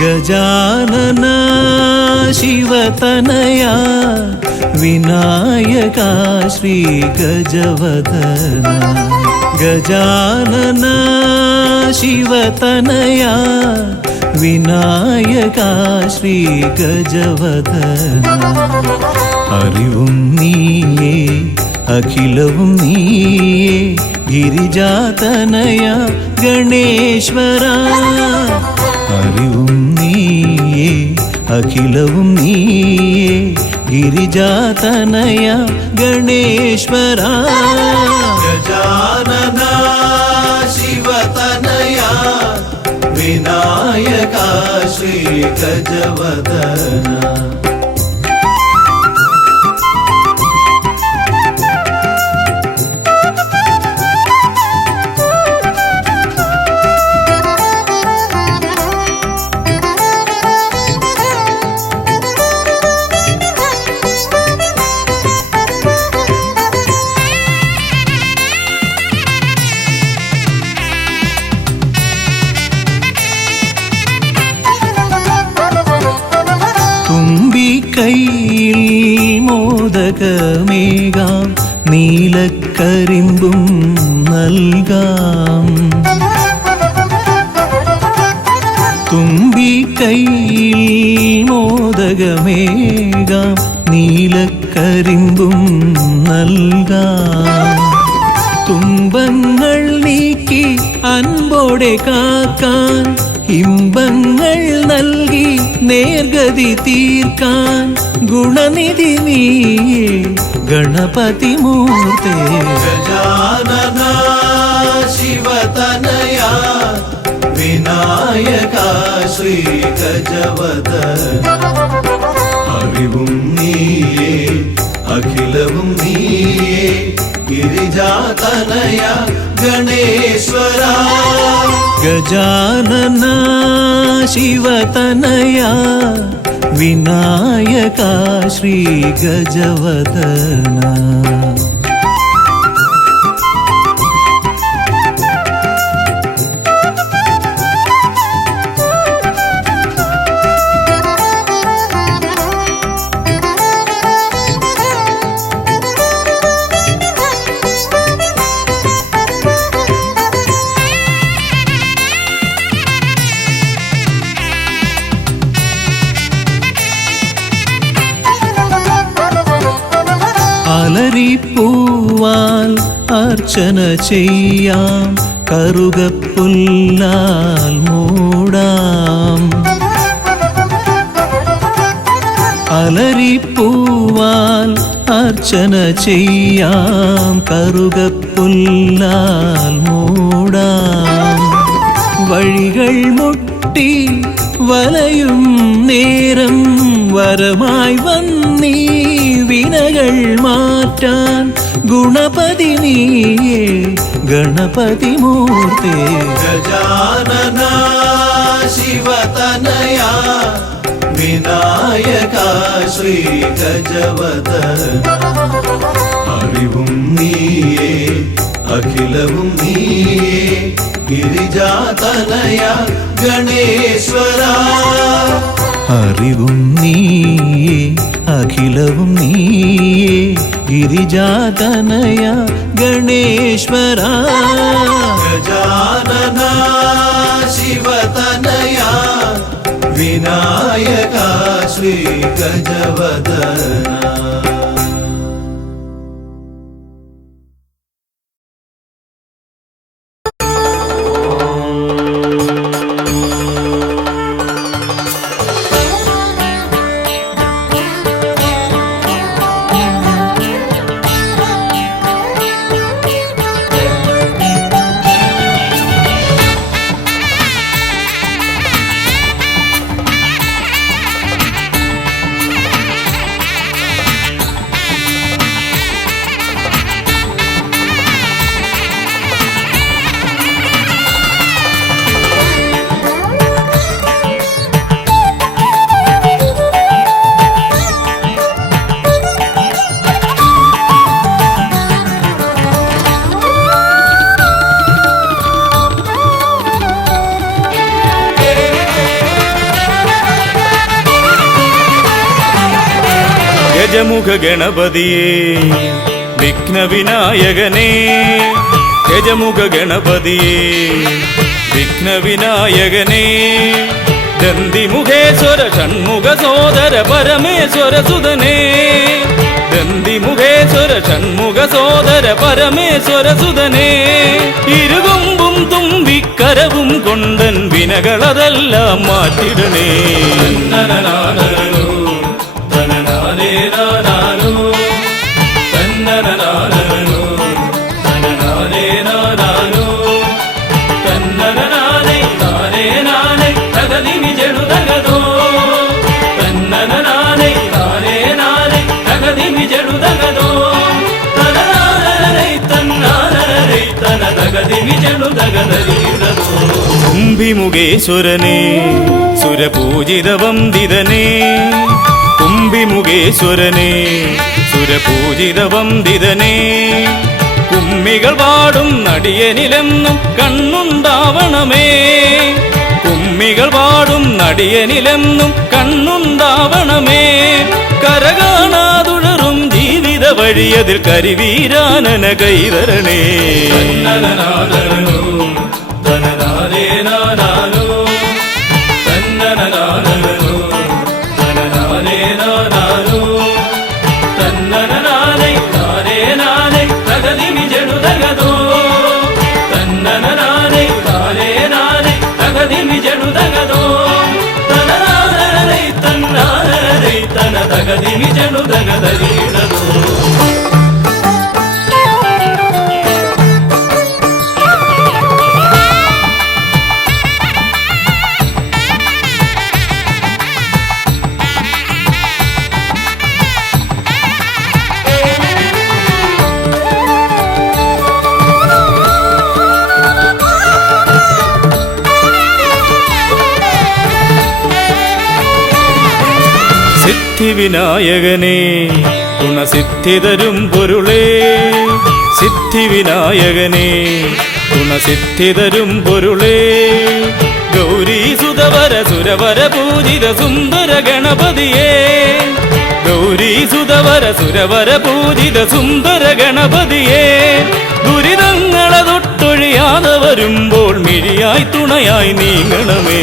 ಗಜಾನನ ಶಿವತನಯ ವಿನಾಯಕ ಶ್ರೀ ಗಜವದನ ಗಜಾನನ ಶಿವತನಯ ವಿನಾಯಕ ಶ್ರೀ ಗಜವದನ അറിവും നീയേ അഖിലവും നീയേ ഗിരിജാതനയ ഗണേശ്വര അറിവും നീയേ അഖിലവും നീയേ ഗിരിജാതനയ ഗണേശ്വര ഗജാനന ശിവതനയ വിനായക ശ്രീ ഗജവദന കൈയിൽ മോദകമേകാം നീലക്കരിമ്പും നൽകാം തുമ്പി കൈയിൽ മോദകമേകാം നീലക്കരിമ്പും നൽകാം തുമ്പങ്ങൾ നീക്കി അൻപോടെ കാക്കാൻ ഇമ്പങ്ങൾ നൽകി നേർഗതി തീർക്കാൻ ഗുണനിധി നീയേ ഗണപതി മൂർത്തേ ഗജാനന ശിവതനയ വിനായക ശ്രീ ഗജവദന അറിവും നീയേ അഖിലവും നീയേ ഗിരിജാതനയ ഗണേശ്വര ഗജാനന ശിവതനയ വിനായക ശ്രീ ഗജവദന അലരിപ്പൂവാൽ അർച്ചന ചെയ്യാം കറുകപ്പുല്ലാൽ മൂടാം അലരിപ്പൂവാൽ അർച്ചന ചെയ്യാം കറുകപ്പുല്ലാൽ മൂടാം വഴികൾ മുട്ടി വലയും നേരം വരമായി വന്നീ വിനകൾ മാറ്റാൻ ഗുണപതി നീയേ ഗണപതി മൂർത്തേ ഗജാനന ശിവതനയ വിനായക ശ്രീ ഗജവദന അറിവും നീയേ അഖിലവും നീയേ ഗിരിജാതനയ ഗണേശ്വര അറിവും നീയേ അഖിലവും നീയേ ഗിരിജാതനയ ഗണേശ്വര ഗജാനന ശിവതനയ വിനായക ശ്രീ ഗജവദന ഗജമുഖ ഗണപതിയേ വിഘ്നവിനായകനേ ഗജമുഖ ഗണപതിയേ വിഘ്നവിനായകനേ ദന്തിമുഖേശ്വര ഷൺമുഖ സോദര പരമേശ്വര സുതനേ ദന്തിമുഖേശ്വര ഷൺമുഖ സോദര പരമേശ്വര സുതനേ ഇരുകൊമ്പും തുമ്പിക്കരവും കൊണ്ടൻ വിനകളതെല്ലാം മാറ്റിടണേ കുംഭിമുഖേശ്വരനേ സുരപൂജിത വന്ദിതനേ കുംഭിമുഖേശ്വരനേ സുരപൂജിത വന്ദിതനേ കുമ്മികൾ പാടും നടിയനിലെന്നും കണ്ണുണ്ടാവണമേ കുമ്മികൾ പാടും നടിയനിലെന്നും കണ്ണുണ്ടാവണമേ കരകാണാതുഴറും ജീവിത വഴിയതിൽ കരിവീരാനന കൈതരണേ സിദ്ധിവിനായകനേ ഗുണസിദ്ധിതരും പൊരുളേ സിദ്ധിവിനായകനേ ഗുണസിദ്ധിതരും പൊരുളേ ഗൗരീസുതവര സുരവര പൂജിത സുന്ദര ഗണപതിയേ ഗൗരീസുതവര സുരവര പൂജിത സുന്ദര ഗണപതിയേ ദുരിതങ്ങളെ തൊട്ടൊഴിയാതെ വരുമ്പോൾ മിഴിയായി തുണയായി നീങ്ങണമേ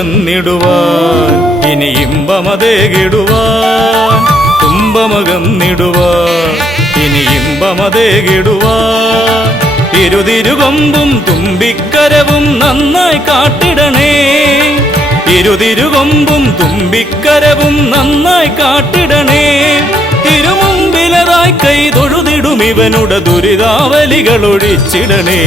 തുമ്പമകന്നിടുവാൻ ഇനി ഇമ്പമതേകിടുവാൻ തുമ്പമകന്നിടുവാൻ ഇനി ഇമ്പമതേകിടുവാൻ ഇരുതിരുകൊമ്പും തുമ്പിക്കരവും നന്നായി കാട്ടിടണേ ഇരുതിരുകൊമ്പും തുമ്പിക്കരവും നന്നായി കാട്ടിടണേ തിരുമുമ്പിലതായി കൈ തൊഴുതിടും ഇവനുടെ ദുരിതാവലികൾ ഒഴിച്ചിടണേ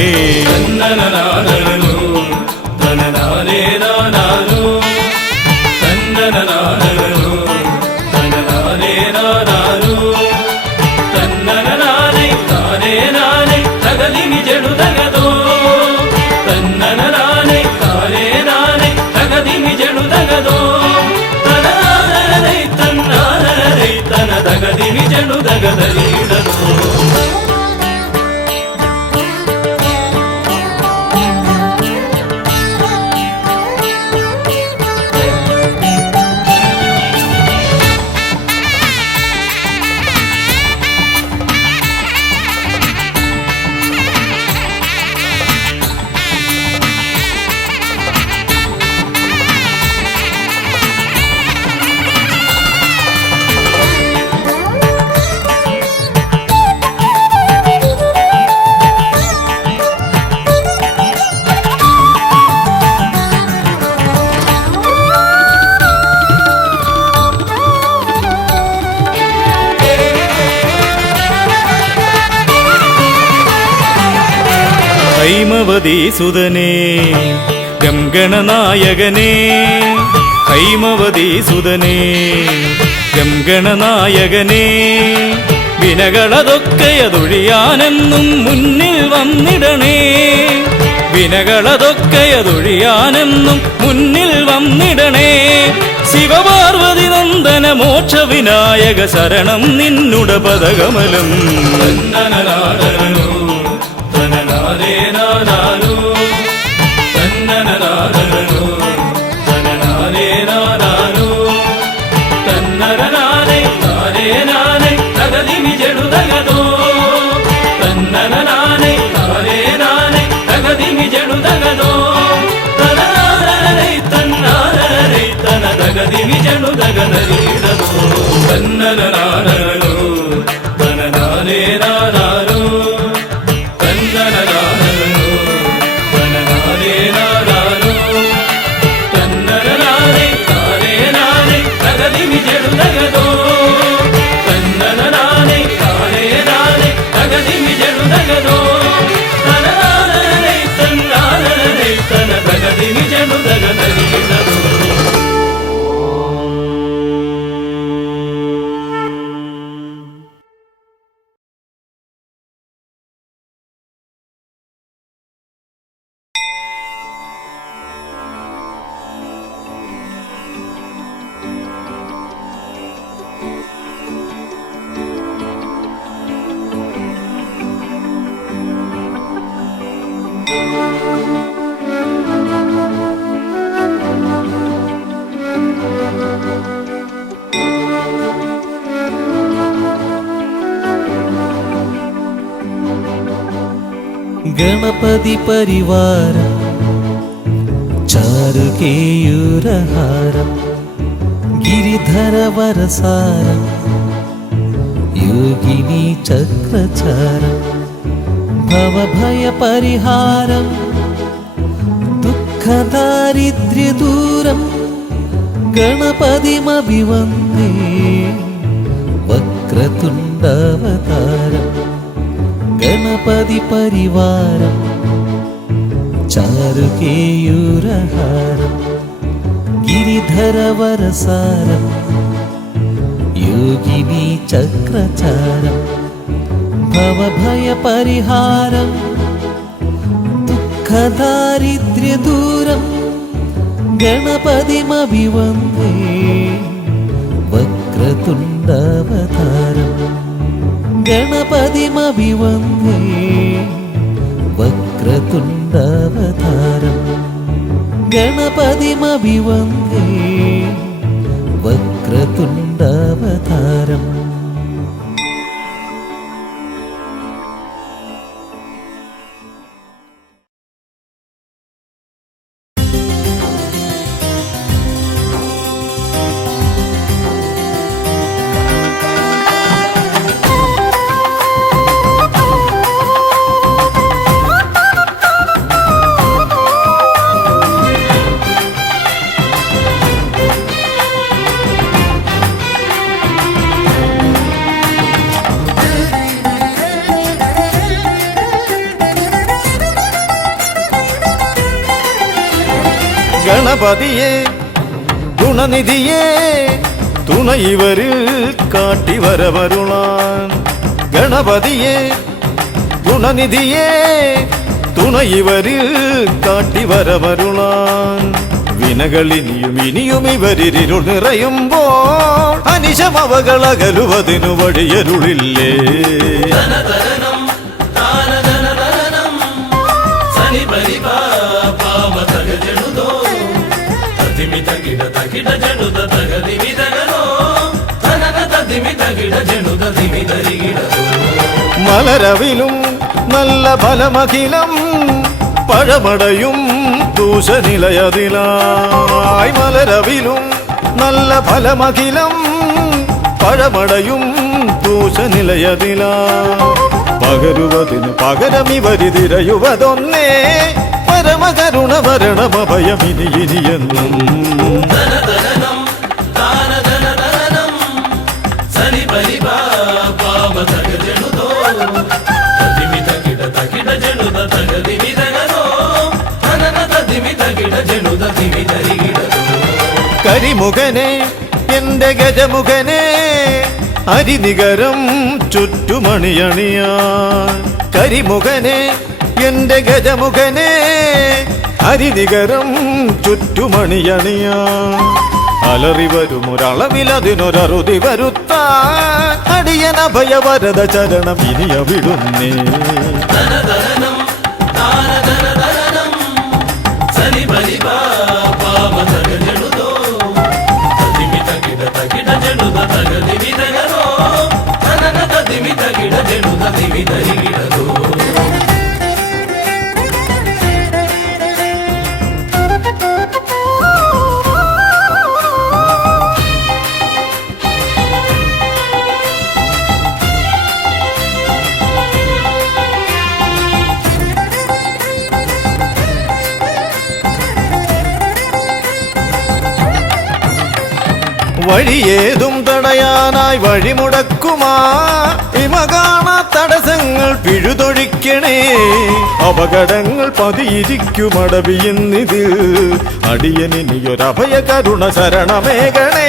ഹൈമവതി സുതനേ ഗംഗണനായകനേ ഹൈമവതി സുതനേ ഗംഗണനായകനേ വിനകളതൊക്കെയതൊഴിയാനെന്നും മുന്നിൽ വന്നിടണേ. വിനകളതൊക്കെയതൊഴിയാനെന്നും മുന്നിൽ വന്നിടണേ. ശിവപാർവതി നന്ദന മോക്ഷ വിനായക ശരണം നിന്നുട പദകമലം. തന്നനനാദനോ തനനാദേ നാദാനോ തന്നനനാദനോ തനനാദേ നാദാനോ തന്നനനാദേ നാദേ നാദേ തകതിമി ജടുതകതോ തന്നനനാദേ നാദേ നാദേ തകതിമി ജടുതകതോ തനനാദനരൈ തന്നാദനരൈ തന തകതിമി ജടുതകതരീടതോ തന്നനനാദനോ തനനാദേ നാദാനോ തന്നനനാദനോ തനനാദേ നാദാനോ തന്നനനാദേ നാദേ നാദേ തകതിമി ജടുതകതോ തന്നനനാദേ നാദേ നാദേ തകതിമി ജടുതകതോ തനനാദനരൈ തന്നാദനരൈ തന തകതിമി ജടുതകതരീടതോ. ഗണപതി പരിവാരം ചാരുകേയൂരഹാരം ഗിരിധര വരസാരം യോഗിനി ചക്രചാരം ഭവഭയ പരിഹാരം ദുഃഖദാരിദ്ര്യദൂരം ഗണപതിമഭിവന്ദേ വക്രതുണ്ടവതാരം ഗണപതി പരിവാരം ചാരുകേയൂരഹാരം ഗിരിധര വരസാരം യോഗിനി ചക്രചാരം ഭവഭയ പരിഹാരം ദുഃഖദാരിദ്ര്യദൂരം ഗണപതിമഭിവന്ദേ വക്രതുണ്ടവതാരം ഗണപതിമഭിവന്ദേ വക്രതുണ്ടവതാരം ഗണപതിമഭിവന്ദേ വക്രതുണ്ടവതാരം. ഗണപതിയെ ഗുണനിധിയെ തുണയിവരിൽ കാട്ടിവരവരുളാൻ. ഗണപതിയെ ഗുണനിധിയെ തുണയിവരിൽ കാട്ടിവരവരുളാൻ. വിനകളിനിയും ഇനിയും ഇവരിരുൾ നിറയുമ്പോൾ അനിശമവകളകലുവതിനു വഴിയരുളില്ലേ. മലരവിലും നല്ല ഫലമഖിലം പഴമടയും ദൂഷനിലയതിലായി. മലരവിലും നല്ല ഫലമഖിലം പഴമടയും ദൂഷനിലയതിലാ. പകരുവതിന് പകരമിവരിതിരയുവതൊന്നേ പരമകരുണ വരണമഭയമിനി ഇനിയെന്നും. കരിമുഖനെ എന്റെ ഗജമുഖനെ അരിനികരം ചുറ്റുമണിയണിയാൻ കരിമുഖനെ എന്റെ ഗജമുഖനെ അരിനികരം ചുറ്റുമണിയണിയാൻ അലറി വരുമൊരളവിലതിനൊരറുതി വരുത്താൻ അടിയന ഭയവരത ചരണം ഇനിയ വിടുന്നേ വഴിയേതും തടയാനായി വഴിമുടക്കുമാ ഇമ കാണാ തടസ്സങ്ങൾ പിഴുതൊഴിക്കണേ അപകടങ്ങൾ പതിയിരിക്കുമടവിയെന്നിതിൽ അടിയനിയൊരഭയ കരുണ ശരണമേകണേ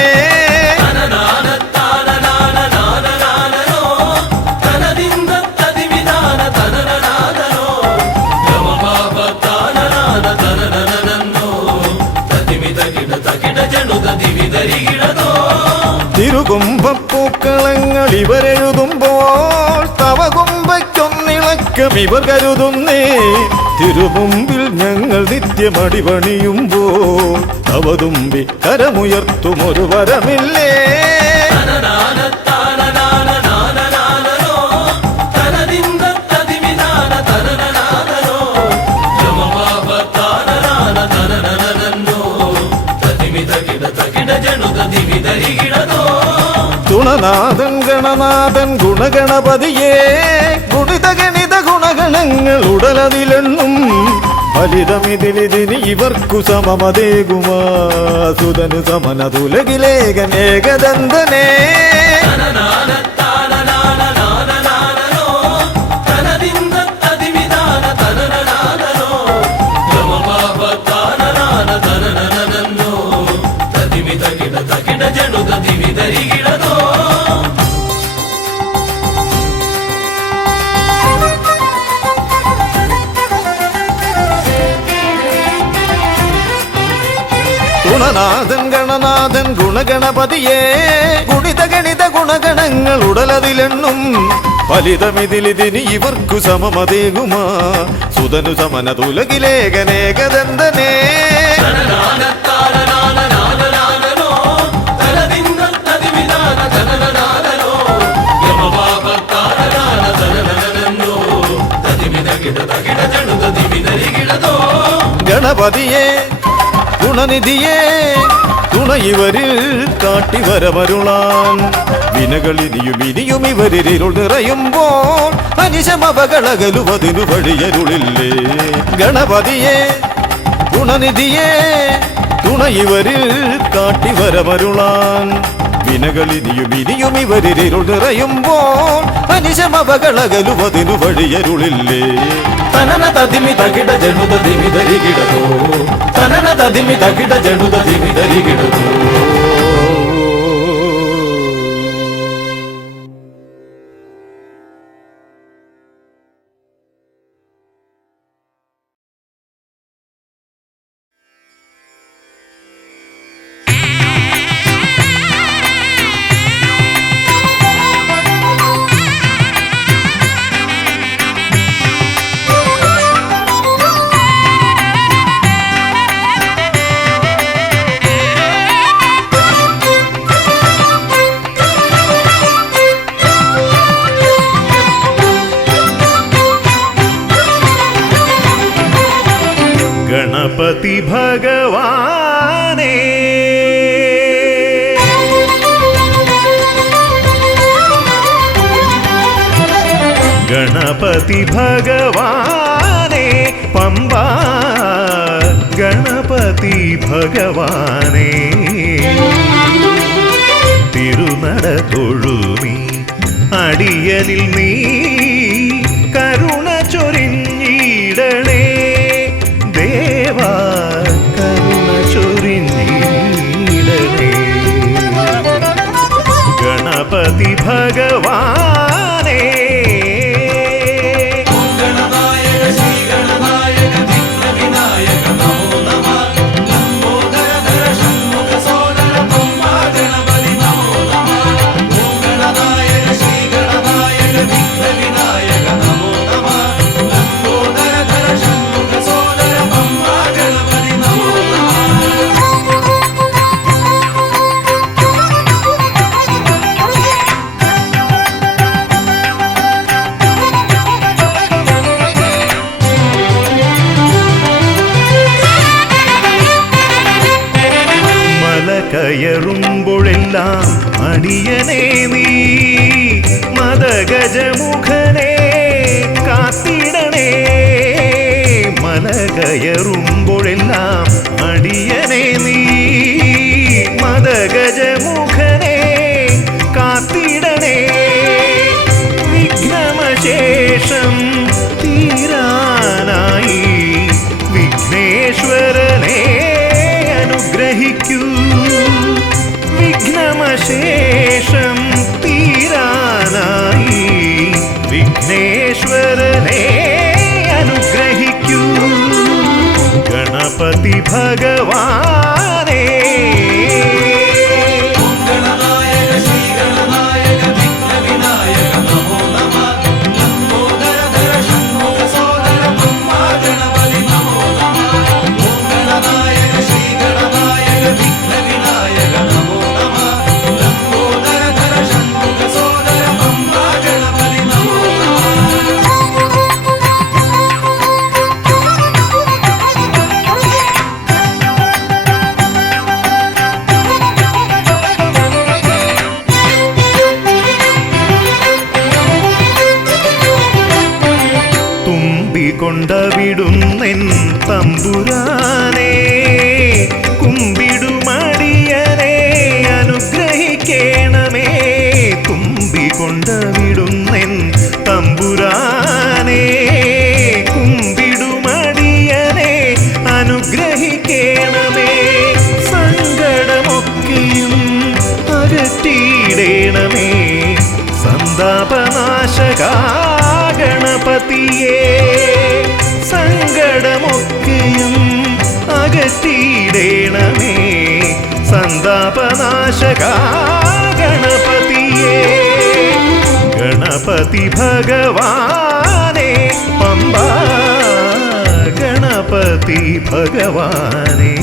തിരുകുംഭപ്പൂക്കളങ്ങൾ ഇവരെഴുതുമ്പോൾ തവകുംഭയ്ക്കൊന്നിളക്കം ഇവർ കരുതുന്നേ തിരുമുമ്പിൽ ഞങ്ങൾ നിത്യമടിപണിയുമ്പോൾ തവതുമ്പി കരമുയർത്തുമൊരു വരമില്ലേ ഗുണനാഥൻ ഗണനാഥൻ ഗുണഗണപതിയേ ഗുണിത ഗണിത ഗുണഗണങ്ങൾ ഉടലതിലെണ്ണും ഫലിതമിതിലിതിന് ഇവർക്കു സമമതേകുമാ സുതനു സമനതുലകിലേകനേകദന്തനേ ഗുണനാഥൻ ഗണനാഥൻ ഗുണഗണപതിയേ ഗുണിത ഗണിത ഗുണഗണങ്ങൾ ഉടലതിലെണ്ണും ഫലിതമിതിലിതിന് ഇവർക്കു സമമതേകുമാ സുതനു സമനതുലകിലേകനേകദന്തനേ ഗണപതിയേ ഗുണനിധിയേ തുണ ഇവരിൽ കാട്ടിവരമരുളാൻ വിനകളിനിയും ഇനിയും ഇവരിരുൾ നിറയുമ്പോൾ അനിശമപകളകലുവതിനു വഴിയരുളില്ലേ ഗണപതിയേ ഗുണനിധിയേ തുണ ഇവരിൽ കാട്ടിവരമരുളാൻ വിനകളിനിയും ഇനിയും ഇവരിരുൾ നിറയുമ്പോൾ അനിശമപകളകലുവതിനു വഴിയരുളില്ലേ തനന തതിമി തകിട ജനുത ദിമി ധരികിടതോ തനന തതിമി തകിട ജനുത ദിമി ധരികിടതോ गणपति भगवाने गणपति भगवाने पंबा गणपति भगवाने തിരുനട തൊഴുമി അടിയനിൽ നീ കരുണ ചൊരിഞ്ഞിടണേ ദേവാ കരുണ ചൊരിഞ്ഞിടണേ ഗണപതി ഗണപതി ഭഗവാനേ കയറുമ്പോഴെല്ലാം അടിയനേ നീ മദഗജമുഖനെ കാത്തിടണേ മല കയറുമ്പോഴെല്ലാം അടിയനേ നീ മദഗജമുഖനെ കാത്തിടണേ വിഘ്നമശേഷം തീരാനായി വിഘ്നേശ്വരനെ അനുഗ്രഹിക്കൂ വിഘ്നമശേഷം തീരാനായി വിഘ്നേശ്വരനെ അനുഗ്രഹിക്കൂ ഗണപതി ഭഗവാനേ കൊണ്ടവിടുന്നെൻ തമ്പുരാനെ കുമ്പിടുമടിയനെ അനുഗ്രഹിക്കണമേ കുമ്പികൊണ്ടവിടുന്നെൻ തമ്പുരാനെ കുമ്പിടുമടിയനെ അനുഗ്രഹിക്കണമേ സങ്കടമൊക്കെയും അകറ്റിയിടണമേ സന്താപനാശകാ ഗണപതിയേ സങ്കടമൊക്കെയും അകറ്റിയിടണമേ സന്താപനാശകാ ഗണപതിയേ ഗണപതി ഭഗവാനേ പമ്പാ ഗണപതി ഭഗവാനേ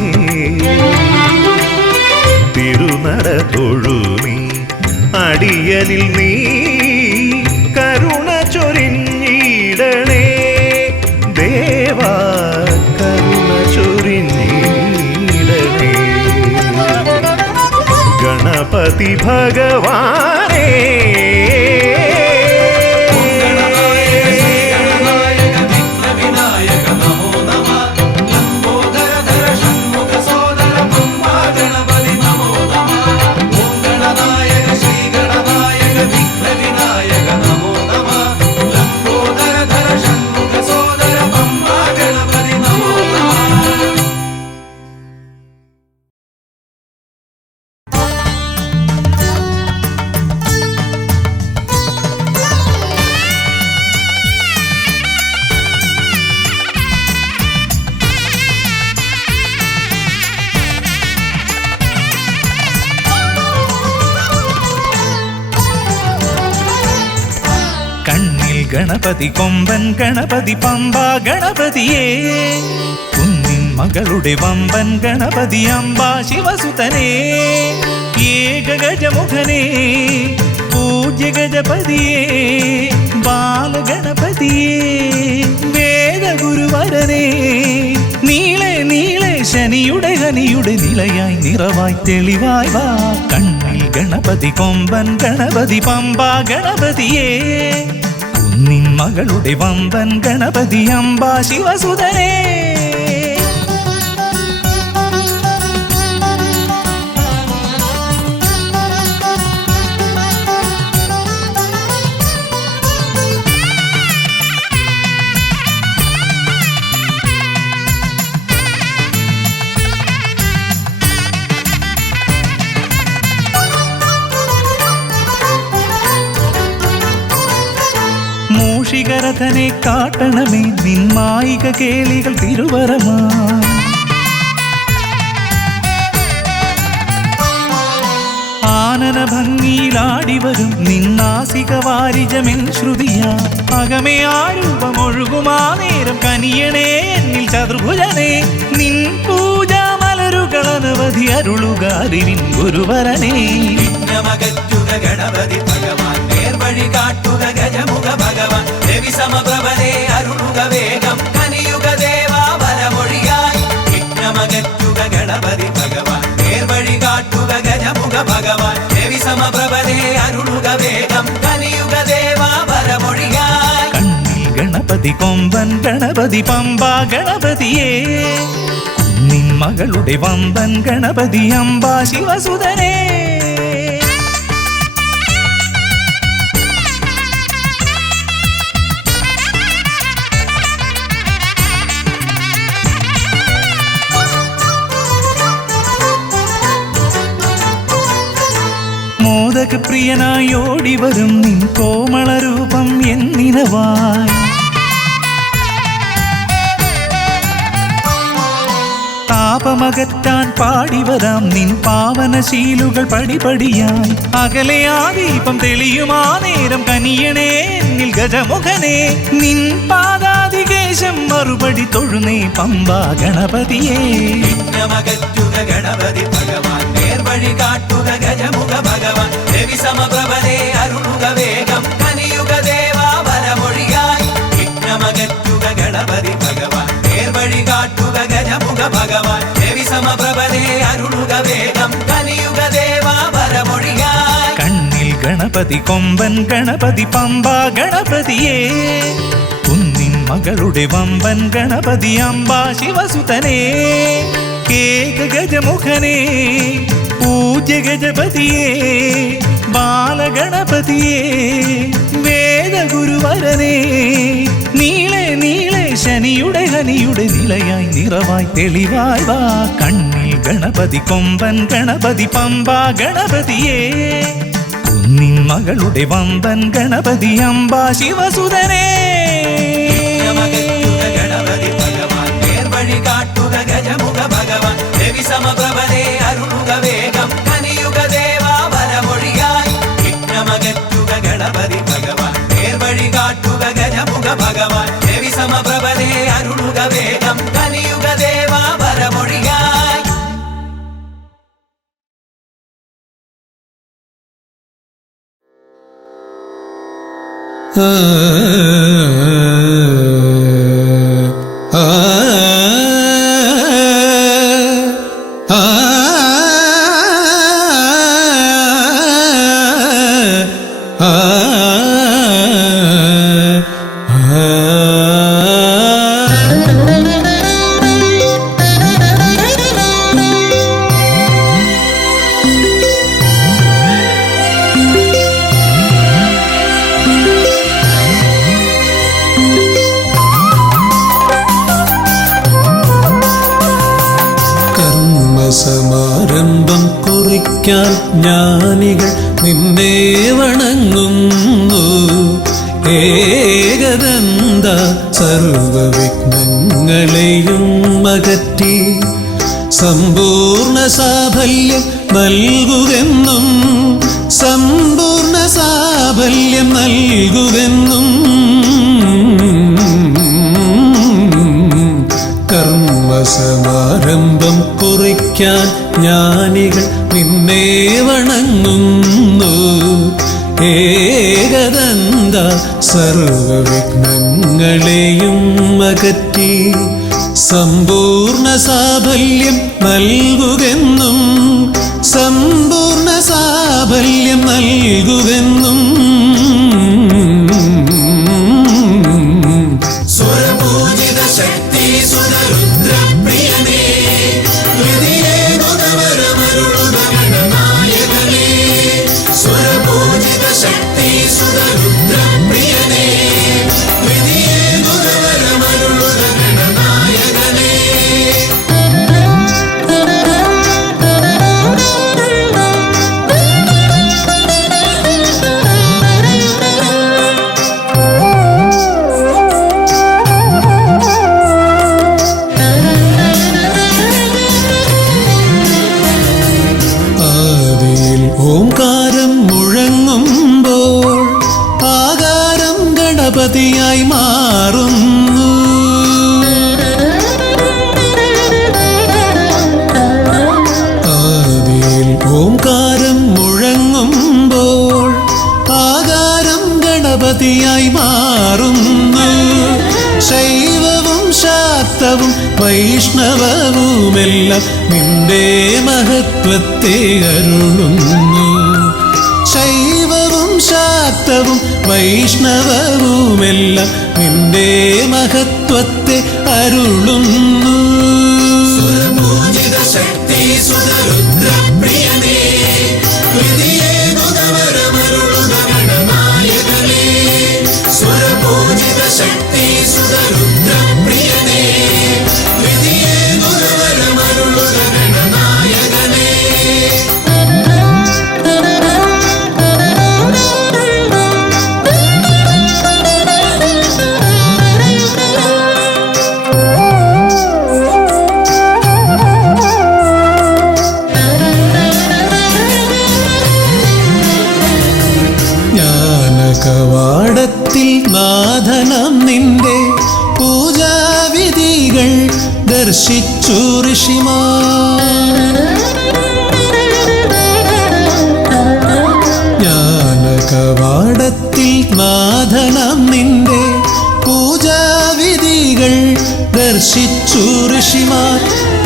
തിരുനട തൊഴുമീ അടിയനിൽ നീ കരുണ ചൊരിഞ്ഞിടണേ ദേവാ കരുണ ചൊരിഞ്ഞിടണേ ഗണപതി ഭഗവാനേ ഗണപതി കൊമ്പൻ ഗണപതി പമ്പാ ഗണപതിയേ കുന്നിൻ മകളുടെ വമ്പൻ ഗണപതി അംബാ ശിവസുതനേ ഏകഗജമുഖനേ പൂജ്യ ഗജപതിയേ ബാലഗണപതിയേ വേദഗുരുവരനേ നീളെ നീളെ ശനിയുടെ ഹനിയുടെ നിലയായി നിറവായി തെളിവായി വാ കണ്ണിൽ ഗണപതി കൊമ്പൻ ഗണപതി പമ്പാ ഗണപതിയേ നിൻ മകളുടെ വമ്പൻ ഗണപതി അംബാ ശിവസുതനേ വഴികരഥനെ കാട്ടണമേ നിന്മായിക കേളികൾ തിരുവരമാ. ആനന ഭംഗിയിലാടിവരും നിന്നാസിക വാരിജമെൻ ശ്രുതിയാ. അകമേ ആരൂപമൊഴുകുമാ നേരം കനിയണേ എന്നിൽ ചതുർഭുജനേ. നിൻ പൂജാ മലരുകൾ അനവധി അരുളുകാരിൻ ഗുരുവരനേ. വിഘ്നമകറ്റുക ഗണപതി ഭഗവാൻ നേർവഴി കാട്ടുക ഗജമുഖ ഭഗവാൻ. രവി സമപ്രഭനെ അരുളുക വേഗം കനിയുക ദേവാ വരമൊഴിയായി. വിഘ്നമകറ്റുക ഗണപതി ഭഗവാൻ നേർവഴി കാട്ടുക ഗജമുഖ ഭഗവാൻ. രവി സമപ്രഭനെ അരുളുക വേഗം കനിയുക ദേവാ വരമൊഴിയായി. കണ്ണിൽ ഗണപതി കൊമ്പൻ ഗണപതി പമ്പ ഗണപതിയേ. നിൻ മകളുടെ വമ്പൻ ഗണപതി അംബാ ശിവസുതനേ. മോദക പ്രിയനായി ഓടിവരും നിൻ കോമളരൂപം എന്നിനവായി. താപമകറ്റാൻ പാടിവരാം നിൻ പാവനശീലുകൾ പടിപടിയായി. അകലെ ആ ദീപം തെളിയുമാ നേരം കനിയണേ എന്നിൽ ഗജമുഖനെ. നിൻ പാദാതികേശം മറുപടി തൊഴുന്നേ പമ്പാ ഗണപതിയേ. വിഘ്നമകറ്റുക ഗണപതി ഭഗവാൻ നേർവഴി കാട്ടുക ഗജമുഖ ഭഗവാൻ. രവി സമപ്രഭനെ അരുളുക വേഗം കനിയുക ദേവാ വരമൊഴിയായി. വിഘ്നമകറ്റുക ഗണപതി ഭഗവാൻ നേർവഴി കാട്ടുക ഗജമുഖ ഭഗവാൻ. രവി സമപ്രഭനെ അരുളുക വേഗം കനിയുക ദേവാ വരമൊഴിയായി. കണ്ണിൽ ഗണപതി കൊമ്പൻ ഗണപതി പമ്പ ഗണപതിയേ. കുന്നിൻ മകളുടെ വമ്പൻ ഗണപതി അംബാ ശിവസുതനേ. കേക ഗജമുഖനേ പൂജ്യ ഗജപതിയേ. ബാലഗണപതിയേ വേദഗുരുവരനേ. നീളെ നീളെ ശനിയുടെ ഹനിയുടെ നിലയായി നിറവായി തെളിവായി വാ. കണ്ണിൽ ഗണപതി കൊമ്പൻ ഗണപതി പമ്പ ഗണപതിയേ. കുന്നിൻ മകളുടെ വമ്പൻ ഗണപതി അംബാ ശിവസുതനേ. വിഘ്നമകറ്റുക ഗണപതി ഭഗവാൻ നേർവഴി കാട്ടുക ഗജമുഖ ഭഗവാൻ. രവി സമപ്രഭനെ അരുളുക വേഗം കനിയുക ദേവാ വരമൊഴിയായി. വിഘ്നമകറ്റുക ഗണപതി ഭഗവാൻ നേർവഴി കാട്ടുക ഗജമുഖ ഭഗവാൻ. രവി സമപ്രഭനെ അരുളുക വേഗം കനിയുക ദേവാ വരമൊഴിയായി. സമാരംഭം കുറിക്കാൻ ജ്ഞാനികൾ നിന്നെ വണങ്ങുന്നു. ഏകദന്ത സർവവിഘ്നങ്ങളെയും അകറ്റി സമ്പൂർണ്ണ സാഫല്യം നൽകുകെന്നും സമ്പൂർണ്ണ സാഫല്യം നൽകുകെന്നും കർമ്മസമാരംഭം കുറിക്കാൻ ജ്ഞാനികൾ നിന്നെ വണങ്ങുന്നു. ഏകദന്ത സർവവിഘ്നങ്ങളെയും അകറ്റി സമ്പൂർണ്ണ സാഫല്യം നൽകുകെന്നും സമ്പൂർണ്ണ സാഫല്യം നൽകുകെന്നും സ്വരപൂജിത ശക്തി സുതരുദ്രപ്രിയനേ. ഹൃദയേ മുതവരമരുളുക ഗണനായകനേ. സ്വരപൂജിത ശക്തി സുതരുദ്രപ്രിയനേ. ഹൃദയേ മുതവരമരുളുക ഗണനായകനേ. ശാക്തവും വൈഷ്ണവവുമെല്ലാം നിന്റെ മഹത്വത്തെ അരുളുന്നു. ശൈവവും ശാക്തവും വൈഷ്ണവവുമെല്ലാം നിന്റെ മഹത്വത്തെ അരുളുന്നു. സുരപൂജിത ശക്തി സുതരുദ്രപ്രിയനേ, ഹൃദിയേ മുതവരമരുളുക ഗണനായകനേ. സുരപൂജിത ശക്തി സുതരുദ്രപ്രിയനേ, ഹൃദിയേ മുതവരമരുളുക ഗണനായകനേ. കവാടത്തിൽ നാഥനം നിന്റെ പൂജാവിധികൾ ദർശിച്ചു ഋഷിമാർ. ജ്ഞാനകവാടത്തിൽ നാഥനം നിന്റെ പൂജാവിധികൾ ദർശിച്ചു ഋഷിമാർ.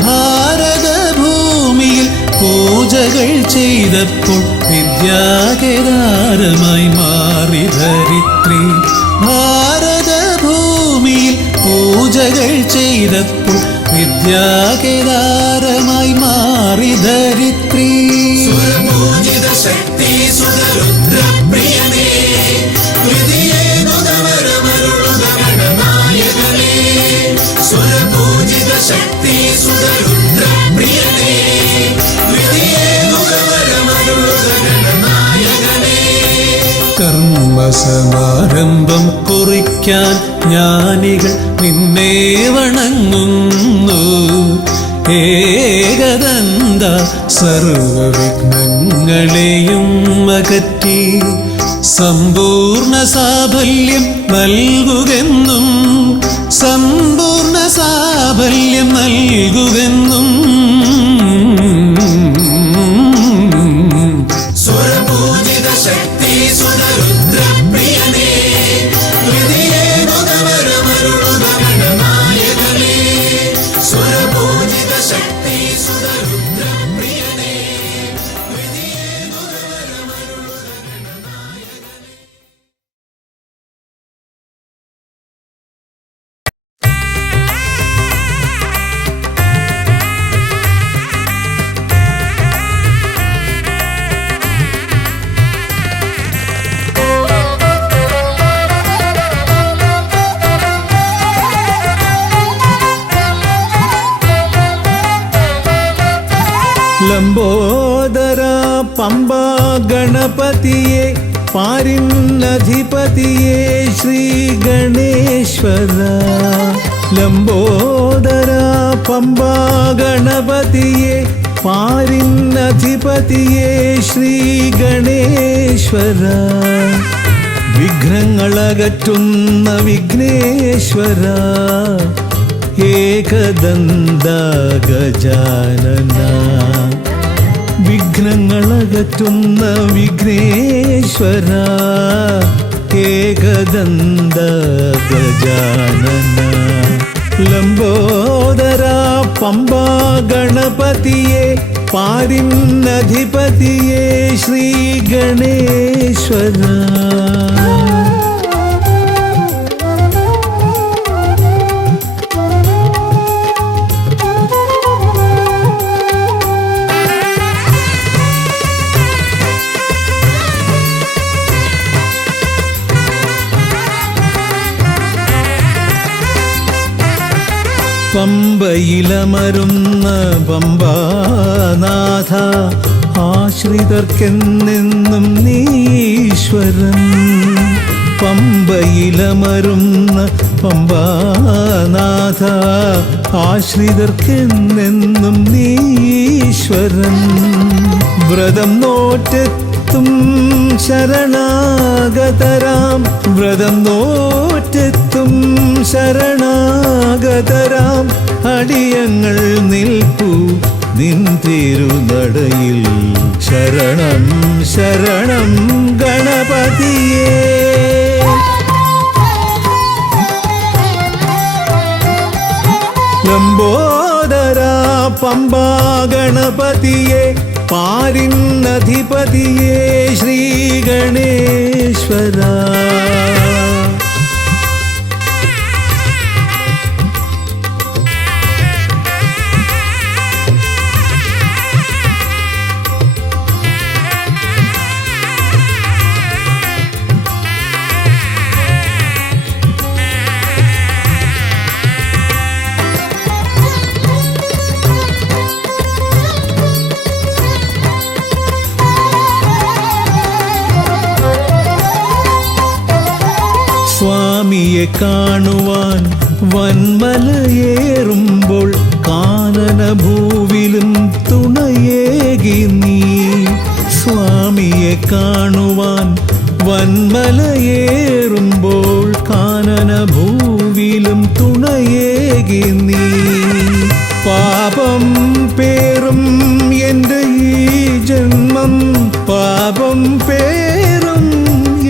ഭാരതഭൂമിയിൽ പൂജകൾ ചെയ്തപ്പോൾ വിദ്യാകേദാരമായി മാറി ധരിത്രി. ഭാരതഭൂമിയിൽ പൂജകൾ ചെയ്തപ്പോൾ വിദ്യാകേദാരമായി മാറി ധരിത്രി. സുരപൂജിത ശക്തി സുതരുദ്രപ്രിയനേ, ഹൃദിയേ മുതവരമരുളുക ഗണനായകനേ. സുരപൂജിത ശക്തി സുതരുദ്രപ്രിയനേ, ഹൃദിയേ മുതവരമരുളുക ഗണനായകനേ. കർമ്മസമാരംഭം കുറിക്കാൻ ജ്ഞാനികൾ നിന്നെ വണങ്ങുന്നു. ഏകദന്ത സർവവിഘ്നങ്ങളെയും അകറ്റി സമ്പൂർണ്ണ സാഫല്യം നൽകുകെന്നും, സമ്പൂർണ്ണ സാഫല്യം നൽകുകെന്നും. സുരപൂജിത ശക്തി സുതരുദ്രപ്രിയനേ, ഹൃദിയേ മുതവരമരുളുക ഗണനായകനേ. സുരപൂജിത ശക്തി സുതരുദ്രപ്രിയനേ, ഹൃദിയേ മുതവരമരുളുക ഗണനായകനേ. ലംബോദര പമ്പ ഗണപതിയെ പാരിന്നധിപതിയെ ശ്രീ ഗണേശ്വര. ലംബോദര പമ്പ ഗണപതിയെ പാരിന്നധിപതിയെ ശ്രീ ഗണേശ്വര. വിഘ്നങ്ങളകറ്റുന്ന വിഘ്നേശ്വര, ഏകദന്ത ഗജാനന. വിഘ്നങ്ങളകറ്റുന്ന വിഘ്നേശ്വര, ഏകദന്ത ഗജാനന. ലംബോദര പമ്പ ഗണപതിയെ പാരിന്നധിപതിയെ ശ്രീ ഗണേശ്വര. പമ്പയിലമരുന്ന പമ്പാനാഥ, ആശ്രിതർക്കെന്നെന്നും നീശ്വരൻ. പമ്പയിലമരുന്ന പമ്പാനാഥ, ആശ്രിതർക്കെന്നെന്നും നീശ്വരൻ. വ്രതം നോറ്റെത്തും ശരണാഗതരാം, വ്രതം നോറ്റെത്തും ശരണാഗതരാം അടിയങ്ങൾ നിൽപ്പു നിൻ തിരുനടയിൽ. ശരണം ശരണം ഗണപതിയേ. ലംബോദര പമ്പാ ഗണപതിയെ പാരിന്നധിപതിയെ ശ്രീ ഗണേശ്വര. സ്വാമിയെ കാണുവാൻ വന്മലയേറുമ്പോൾ കാനനഭൂവിലും തുണയേകി നീ. സ്വാമിയെ കാണുവാൻ വന്മലയേറുമ്പോൾ കാനനഭൂവിലും തുണയേകി നീ. പാപം പേറും എൻ്റെ ഈ ജന്മം, പാപം പേറും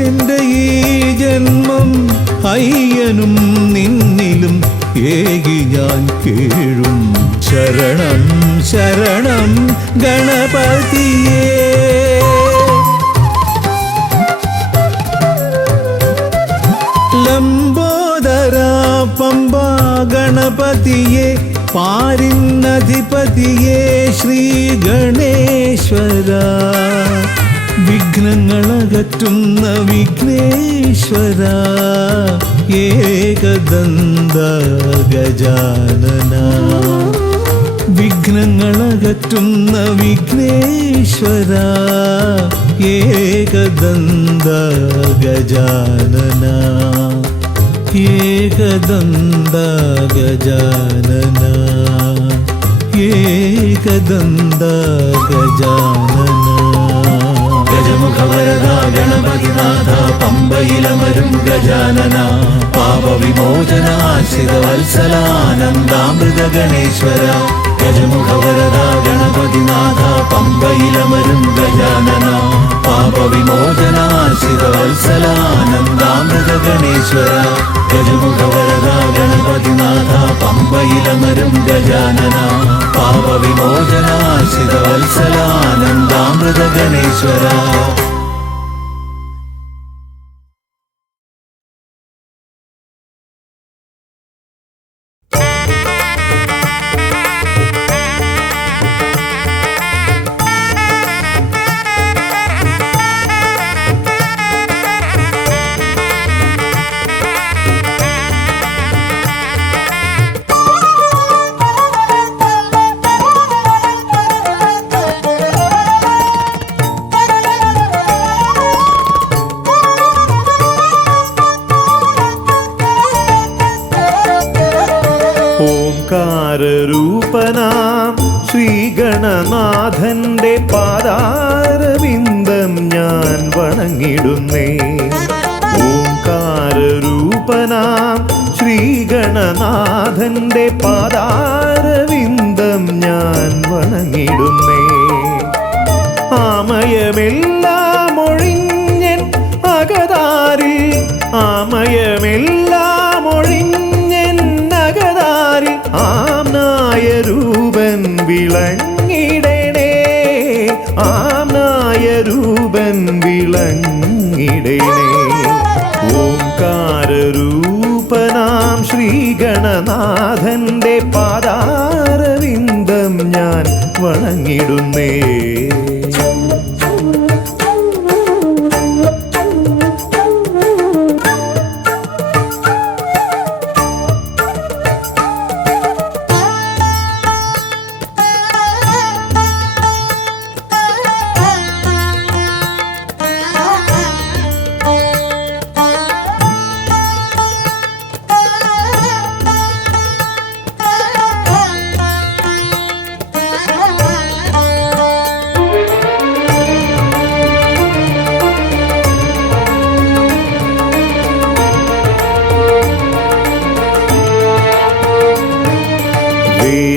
എൻ്റെ ഈ ജന്മം, അയ്യനും നിന്നിലും ഏകി ഞാൻ കേഴും. ശരണം ശരണം ഗണപതിയേ. ലംബോദര പമ്പാ ഗണപതിയെ പാരിന്നധിപതിയെ ശ്രീ ഗണേശ്വര. വിഘ്നങ്ങളകറ്റുന്ന വിഘ്നേശ്വര ഏകദന്ത ഗജാനന. വിഘ്നങ്ങളകറ്റുന്ന വിഘ്നേശ്വര ഏകദന്ത ഗജാനന. ഏകദന്ത ഗജാനന, ഏകദന്ത ഗജാനന. ഗജമുഖവരദ ഗണപതിനാഥ പമ്പയിലമരും ഗജാനന. പാപവിമോചന ആശ്രിതവത്സലാനന്ദാമൃത ഗണേശ്വര. ഗജമുഖവരദ ഗണപതിനാഥ പമ്പയിലമരും ഗജാനന. പാപവിമോചന ആശ്രിതവത്സലാനന്ദാമൃത ഗണേശ്വര. ഗജമുഖവരദ ഗണപതിനാഥ പമ്പയിലമരും ഗജാനന. പാപവിമോചന ആശ്രിതവത്സലാനന്ദാമൃത ഗണേശ്വര. ഓംകാരരൂപനാം ശ്രീഗണനാഥന്റെ പാദാരവിന്ദം ഞാൻ വണങ്ങിടുന്നേ. ഓംകാരരൂപനാം ശ്രീഗണനാഥന്റെ പാദാരവിന്ദം ഞാൻ വണങ്ങിടുന്നേ. ആമയമെല്ലാം ഒഴിഞ്ഞൻ അകതാരിൽ, ആമയമെല്ലാം ഒഴിഞ്ഞൻ അകതാരിൽ ആംനായ രൂപൻ വിളങ്ങിടണേ. ആംനായ രൂപൻ വിളങ്ങിടണേ. ഓംകാരരൂപനാം ശ്രീഗണനാഥന്റെ പാദാരവിന്ദം ഞാൻ വണങ്ങിടുന്നേ.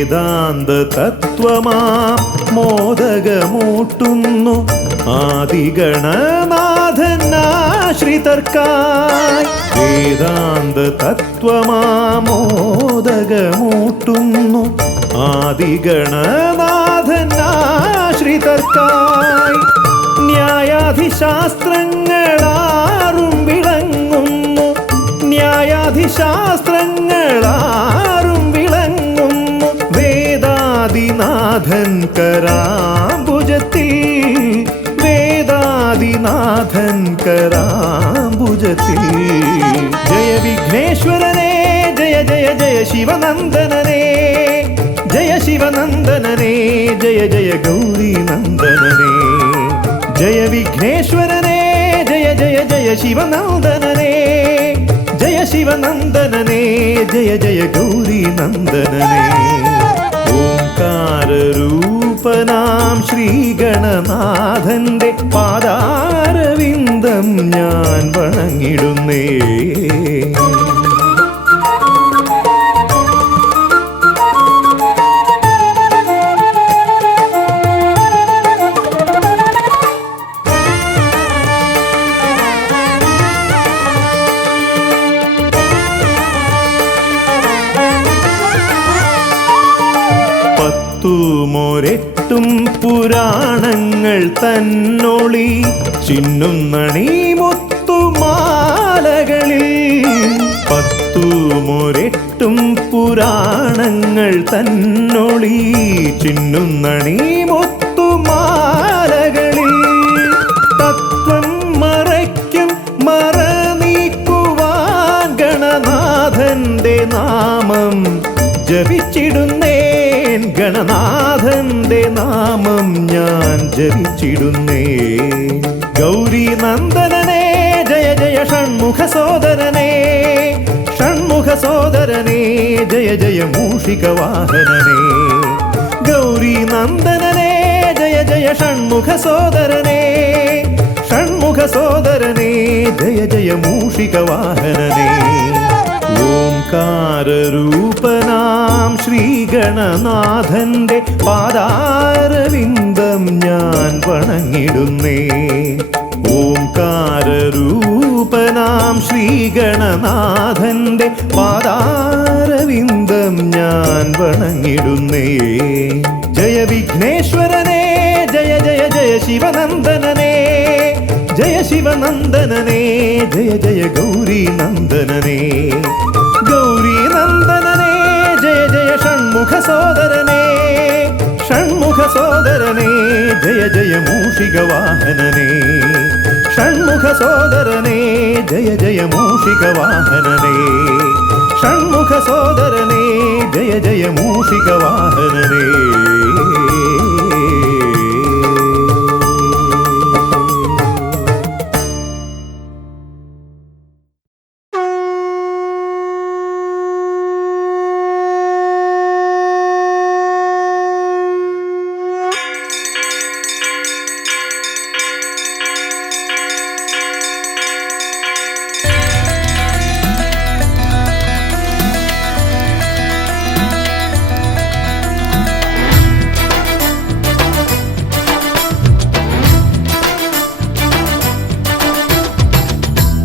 വേദാന്ത തത്വമാം മോദകമൂട്ടുന്നു ആദിഗണനാഥനാശ്രിതർക്കായി. വേദാന്ത തത്വമാം മോദകമൂട്ടുന്നു ആദിഗണനാഥനാശ്രിതർക്കായി. ന്യായാധിശാസ്ത്രങ്ങളാറും വിളങ്ങുന്നു, ന്യായാധിശാസ്ത്രങ്ങളാറും വിളങ്ങുന്നു വേദാദിനാഥൻ കരാംബുജത്തിൽ, വേദാദിനാഥൻ കരാംബുജത്തിൽ. ജയ വിഘ്നേശ്വരനേ ജയ ജയ ജയ ശിവനന്ദനനേ, ജയ ശിവനന്ദനനേ ജയ ജയ ഗൗരി നന്ദനനേ. ജയ വിഘ്നേശ്വരനേ ജയ ജയ ജയ ശിവനന്ദനനേ, ജയ ശിവനന്ദനനേ ജയ ജയ ഗൗരി നന്ദനനേ. ഓംകാരരൂപനാം ശ്രീഗണനാഥന്റെ പാദാരവിന്ദം ഞാൻ വണങ്ങിടുന്നേ. പത്തുമൊരെട്ടും പുരാണങ്ങൾ തന്നൊളി ചിന്നുന്നണി മുത്തുമാലകളിൽ. പത്തുമൊരെട്ടും പുരാണങ്ങൾ തന്നൊളി ചിന്നുന്നണി മുത്തുമാലകളിൽ. തത്വം മറയ്ക്കും മറ നീക്കുവാൻ ഗണനാഥന്റെ നാമം ജപിച്ചിടുന്നേൻ, ഗണനാഥന്റെ നാമം ഞാൻ ജപിച്ചിടുന്നേൻ. ഗൗരി നന്ദനനേ ജയ ജയ ഷൺമുഖ സോദരനേ, ഷൺമുഖ സോദരനേ ജയ ജയ മൂഷിക വാഹനനേ. ഗൗരി നന്ദനനേ ജയ ജയ ഷൺമുഖ സോദരനേ, ഷൺമുഖ സോദരനേ ജയ ജയ മൂഷിക വാഹനനേ. ഓംകാരരൂപനാം ശ്രീഗണനാഥന്റെ പാദാരവിന്ദം ഞാൻ വണങ്ങിടുന്നേ. ഓംകാരരൂപനാം ശ്രീഗണനാഥന്റെ പാദാരവിന്ദം ഞാൻ വണങ്ങിടുന്നേ. ജയ വിഘ്നേശ്വരനേ ജയ ജയ ജയ ശിവനന്ദനനേ, ജയ ശിവനന്ദനനേ ജയ ജയ ഗൗരി നന്ദനനേ. ഗൗരി നന്ദനനേ ജയ ജയ ഷൺമുഖ സോദരനേ, ഷൺമുഖ സോദരനേ ജയ ജയ മൂഷിക വാഹനനേ. ഷൺമുഖ സോദരനേ ജയ ജയ മൂഷിക വാഹനനേ, ഷൺമുഖ സോദരനേ ജയ ജയ മൂഷിക വാഹനനേ.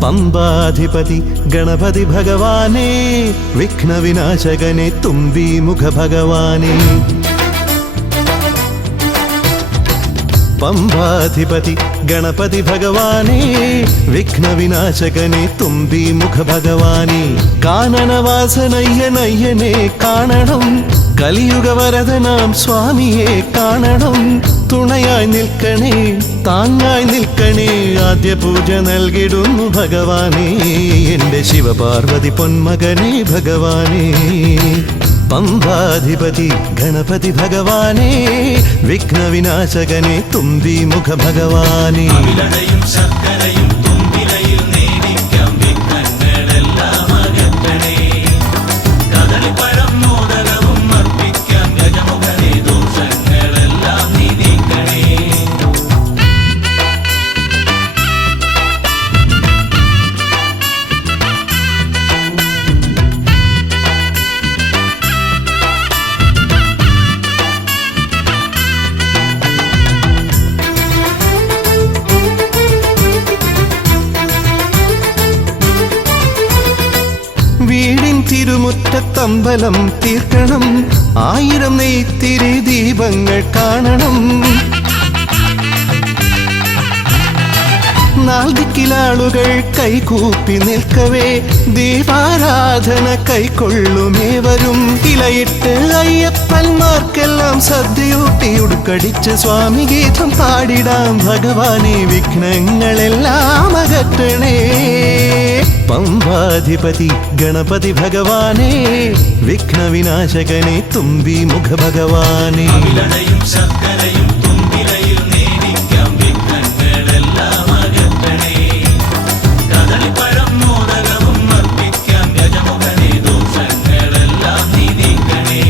പമ്പാധിപതി ഗണപതി ഭഗവാനേ, വിഘ്നവിനാശകനെ തുമ്പീമുഖ ഭഗവാനേ. പമ്പാധിപതി ഗണപതി ഭഗവാനേ, വിഘ്നവിനാശകനെ തുമ്പീമുഖ ഭഗവാനേ. കാനനവാസനയ്യനയ്യനെ കാണണം, കലിയുഗവരദനാം സ്വാമിയെ കാണണം. തുണയായി നിൽക്കണേ, താങ്ങായി നിൽക്കണേ, ആദ്യ പൂജ നൽകിടുന്നു ഭഗവാനേ. എൻ്റെ ശിവപാർവതി പൊന്മകനേ ഭഗവാനേ. പമ്പാധിപതി ഗണപതി ഭഗവാനേ, വിഘ്നവിനാശകനെ തുമ്പീമുഖ ഭഗവാനേ. ശർക്കരയും തുമ്പിലയിൽ നേടിക്കാം വിഘ്നങ്ങളെല്ലാം അകറ്റണേ. കദളിപ്പഴം മോദകവും അർപ്പിക്കാം ഗജമുഖനെ, ദോഷങ്ങളെല്ലാം നീ നീക്കണേ. അമ്പലം തീർക്കണം, 1000 നെയ്ത്തിരി ദീപങ്ങൾ കാണണം. നാൽദിക്കിലാളുകൾ കൈകൂപ്പി നിൽക്കവേ ദീപാരാധന കൈക്കൊള്ളുമേവരും. ഇലയിട്ട് അയ്യപ്പന്മാർക്കെല്ലാം സദ്യയൂട്ടി ഉടുക്കടിച്ച് സ്വാമി ഗീതം പാടിടാം. ഭഗവാനെ വിഘ്നങ്ങളെല്ലാം അകറ്റണേ. പമ്പാധിപതി ഗണപതി ഭഗവാനെ, വിഘ്നവിനാശകനെ തുമ്പി മുഖ ഭഗവാനെ. അവിലടയും ശർക്കരയും തുമ്പിലയിൽ നേദിക്കാം വിഘ്നങ്ങളെല്ലാം അകറ്റണേ. കദളിപ്പഴം മോദകവും അർപ്പിക്കാം ഗജമുഖനെ ദോഷങ്ങളെല്ലാം നീ നീക്കണേ.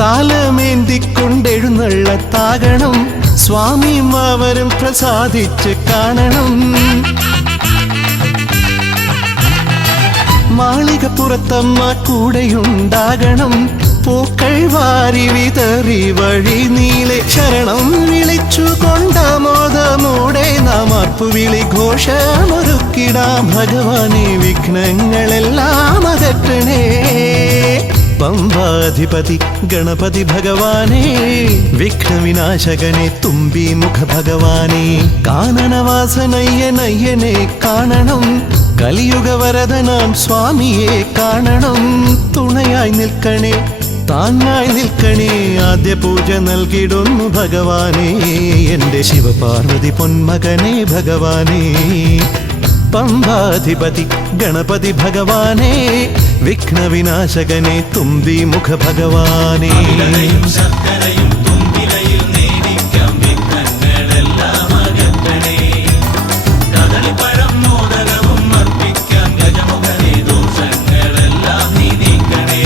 താലമേന്തിക്കൊണ്ടെഴുന്നള്ളത്താകണം, സ്വാമിയും അവരും പ്രസാദിച്ച് കാണണം. മാളികപ്പുറത്തമ്മ കൂടെയുണ്ടാകണം, പൂക്കൾ വാരി വിതറി വഴി നീളെ ശരണം വിളിച്ചു കൊണ്ടാമോദമോടെ നാം അർപ്പുവിളി ഘോഷമൊരുക്കിടാം. ഭഗവാനെ വിഘ്നങ്ങളെല്ലാം അകറ്റണേ. പമ്പാധിപതി ഗണപതി ഭഗവാനെ, വിഘ്നവിനാശകനെ തുമ്പി മുഖ ഭഗവാനെ. കാനനവാസനയ്യനയ്യനെ കാണണം, കലിയുഗവരദനാം സ്വാമിയെ കാണണം. തുണയായി നിൽക്കണേ, താങ്ങായി നിൽക്കണേ, ആദ്യ പൂജ നൽകിടുന്നു ഭഗവാനെ. എൻ്റെ ശിവപാർവതി പൊന്മകനെ ഭഗവാനെ. പമ്പാധിപതി ഗണപതി ഭഗവാനെ, വിഘ്നവിനാശകനെ തുമ്പി മുഖ ഭഗവാനെ. അവിലടയും ശർക്കരയും തുമ്പിലയിൽ നേദിക്കാം വിഘ്നങ്ങളെല്ലാം അകറ്റണേ. കദളിപ്പഴം മോദകവും അർപ്പിക്കാം ഗജമുഖനെ ദോഷങ്ങളെല്ലാം നീ നീക്കണേ.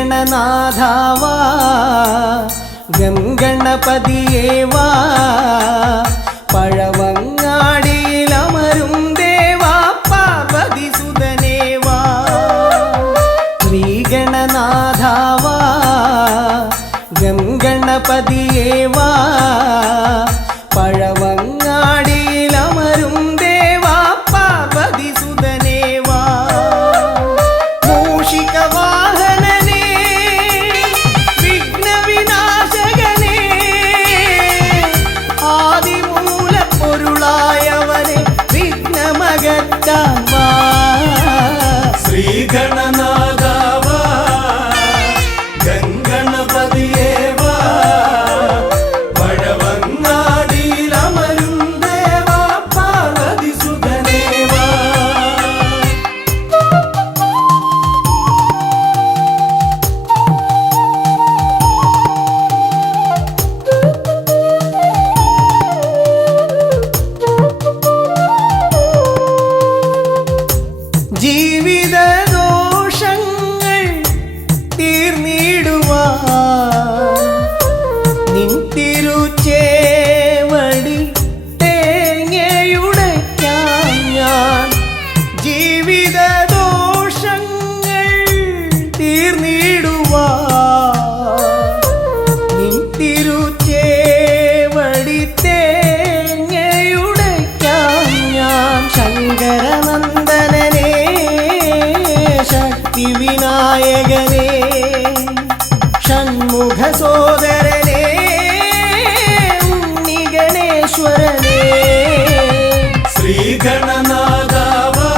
ശ്രീഗണനാഥാവാ ഗംഗണപതിയേവാ, പഴവങ്ങാടിയിലമരും ദേവാ പാർവതി സുതനേവാ. ശ്രീഗണനാഥാവാ ഗംഗണപതിയേവാ, പഴവങ്ങാടിയിലമരും ദേവാ പാർവതി സുതനേവാ. മൂഷികവാഹനനേ വിഘ്നവിനാശകനേ, ആദിമൂലപ്പൊരുളായവനെ വിഘ്നമകറ്റാൻ വാ. ശ്രീഗണനാഥാവാ ഗംഗണപതിയേവാ, പഴവങ്ങാടിയിലമരും ദേവാ പാർവതി സുതനേവാ. ജീവിതദോഷങ്ങൾ തീർന്നിടുവാൻ നിൻ തിരുച്ചേവടി തേങ്ങയുടയ്ക്കാൻ ഞാൻ. ജീവിതദോഷങ്ങൾ തീർന്നിടുവാൻ നിൻ തിരുച്ചേവടി തേങ്ങയുടയ്ക്കാൻ ഞാൻ. ശങ്കരനന്ദനനേ ശക്തിവിനായകനേ, ഷൺമുഖ സോദരനേ ഉണ്ണിഗണേശ്വരനേ. ശ്രീഗണനാഥാവാ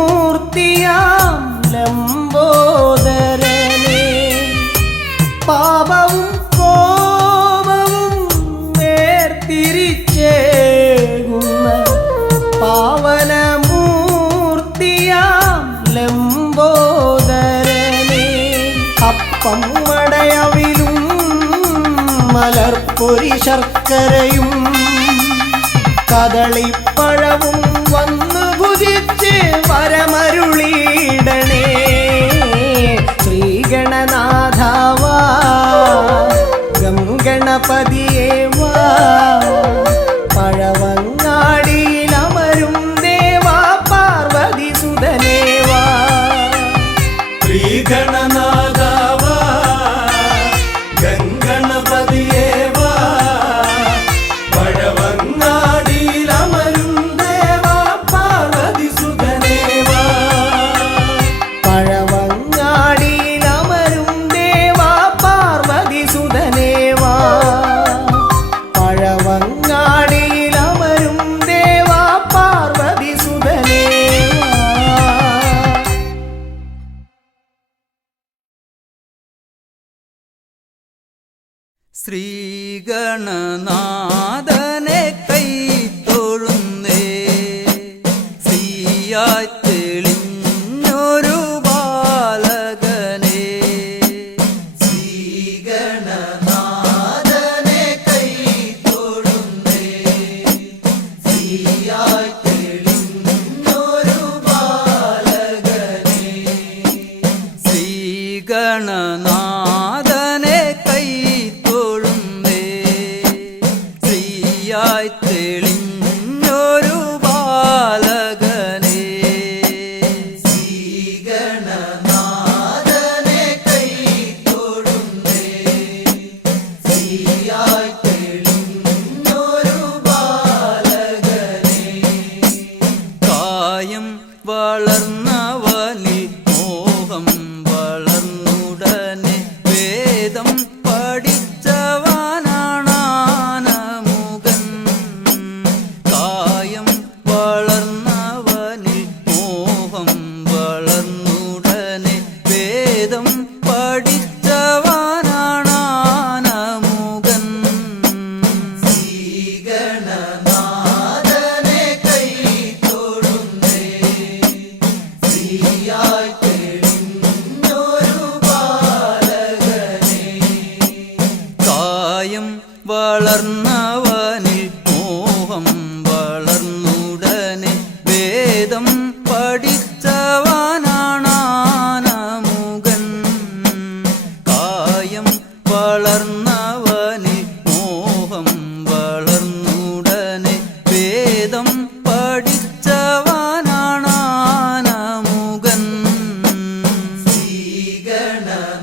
പാവനമൂർത്തിയാം ലംബോദരനെ പാപവും കോപവും വേർതിരിച്ചേകുന്ന പാവനമൂർത്തിയാം ലംബോദരനെ അപ്പം മടയവിലും മലർപ്പൊരി ശർക്കരയും കദളിപ്പഴവും വന്നു ഭുജിച്ച് വരമരുളിയിടണേ ശ്രീഗണനാഥാവാ ഗംഗണപതിയേ വാ പഴവങ്ങാടിയിലമരും ദേവാ പാർവതി സുതനേ വാ ശ്രീഗണനാഥാവാ ഗംഗണപതിയേ വാ പഴവങ്ങാടിയിലമരും ദേവാ പാർവതി സുതനേ വാ പഴവങ്ങാടിയിലമരും ദേവാ പാർവതി സുതനേ വാ പഴവങ്ങാടിയിലമരും ദേവാ പാർവതി സുതനേ വാ. ശ്രീഗണനാഥനെ കൈത്തൊഴുന്നേ ശ്രീയായി തെളിഞ്ഞൊരു ബാലകനെ ശ്രീഗണനാഥനെ കൈത്തൊഴുന്നേ ശ്രീയായി തെളിഞ്ഞൊരു ബാലകനെ ശ്രീഗണനാഥനെ കൈത്തൊഴുന്നേ ശ്രീയായി തെളിഞ്ഞൊരു ബാലകനെ ശ്രീഗണനാഥനെ കൈത്തൊഴുന്നേ ശ്രീയായി തെളിഞ്ഞൊരു ബാലകനെ കായം വളർന്നവനിൽ മോഹം വളർന്നുടനെ വേദം പഠിച്ചവനാണാനമുകൻ കായം വളർന്നവനിൽ മോഹം വളർന്നുടനെ വേദം പഠിച്ചവനാണാനമുകൻ ശ്രീഗണനാഥനെ കൈത്തൊഴുന്നേ ശ്രീയായി തെളിഞ്ഞൊരു ബാലകനെ കായം വളർന്നവനിൽ മോഹം വളർന്നുടനെ വേദം പഠിച്ചവനാണാനമുകൻ കായം വളർന്നവനിൽ മോഹം വളർന്നുടനെ വേദം പഠിച്ചവനാണാനമുകൻ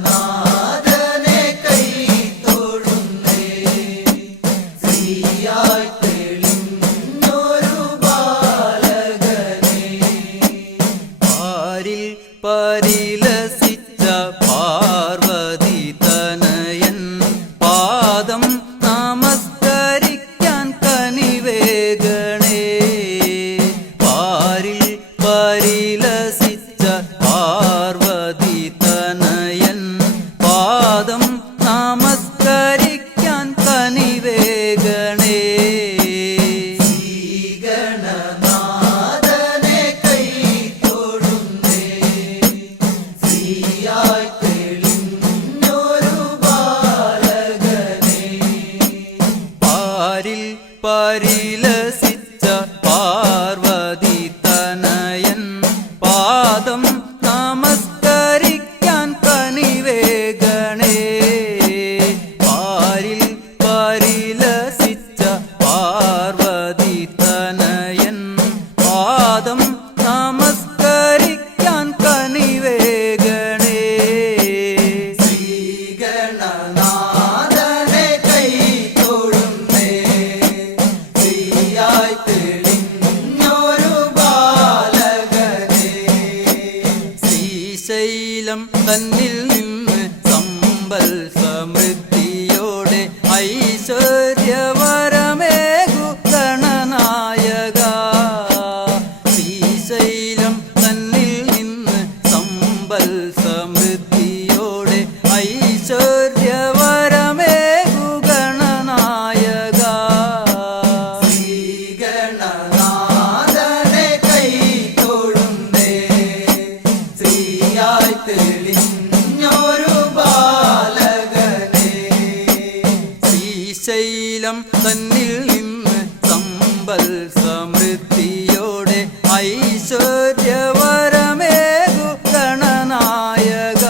ശ്രീഗണനാഥനെ കൈത്തൊഴുന്നേ ശ്രീയായി തെളിഞ്ഞൊരു ബാലകനെ പാരിൽ പരിലസിച്ച പാർവതി തനയൻ പാദം നമസ്കരിക്കാൻ കനിവേഗണേ പാരിൽ പരിലസിച്ച പാർവതി തനയൻ പാദം നമസ്കരിക്കാൻ കനിവേഗണേ ശ്രീഗണനാഥനെ കൈത്തൊഴുന്നേ ശ്രീയായി തെളിഞ്ഞൊരു ബാലകനെ പാരിൽ പരിലസിച്ച പാർവതി തനയൻ പാദം നമസ്കരിക്കാൻ കനിവേഗണേ പാരിൽ പരിലസിച്ച പാർവതി തനയൻ പാദം നമസ്കരിക്കാൻ കനിവേഗണേ ശ്രീഗണനാഥനെ കൈത്തൊഴുന്നേ ശ്രീയായി തെളിഞ്ഞൊരു ബാലകനെ ശ്രീശൈലം തന്നിൽ നിന്ന് സമ്പൽ സമൃദ്ധിയോടെ ഐശ്വര്യവരമേകു ഗണനായക ശ്രീശൈലം ശ്രീശൈലം തന്നിൽ നിന്ന് സമ്പൽ സമൃദ്ധിയോടെ ഐശ്വര്യവരമേകു ഗണനായക ശ്രീഗണനാഥനെ കൈ തൊഴുന്നേ ശ്രീയായി തെളിഞ്ഞൊരു ബാലകനെ ശ്രീശൈലം തന്നിൽ നിന്ന് സമ്പൽ സമൃദ്ധിയോടെ ഐശ്വര്യവരമേകു ഗണനായക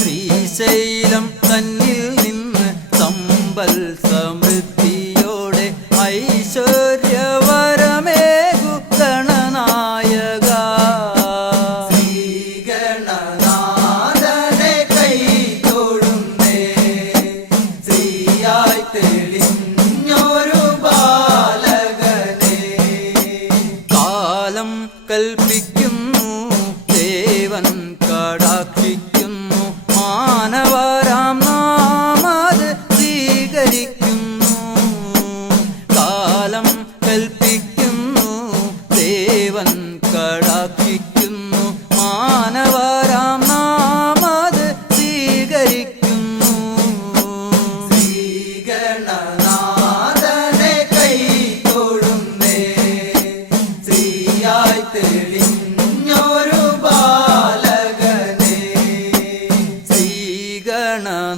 ശ്രീശൈലം തന്നിൽ നിന്ന് സമ്പൽ സമൃദ്ധിയോടെ ഐശ്വര്യവരമേകു ഗണനായക ശ്രീഗണനാഥനെ കൈ തൊഴുന്നേ ശ്രീയായി തെളിഞ്ഞൊരു ബാലകനെ കാലം കൽപ്പിക്കുന്നു ദേവൻ കടാക്ഷിക്കുന്നു മാനവരാം നാം അത് സ്വീകരിക്കുന്നു കാലം കൽപ്പിക്കുന്നു ദേവൻ കടാക്ഷിക്കുന്നു മാനവരാം നാം അത് സ്വീകരിക്കുന്നു ശ്രീഗണനാഥനെ കൈ തൊഴുന്നേ ശ്രീയായി തെളിഞ്ഞൊരു ബാലകനെ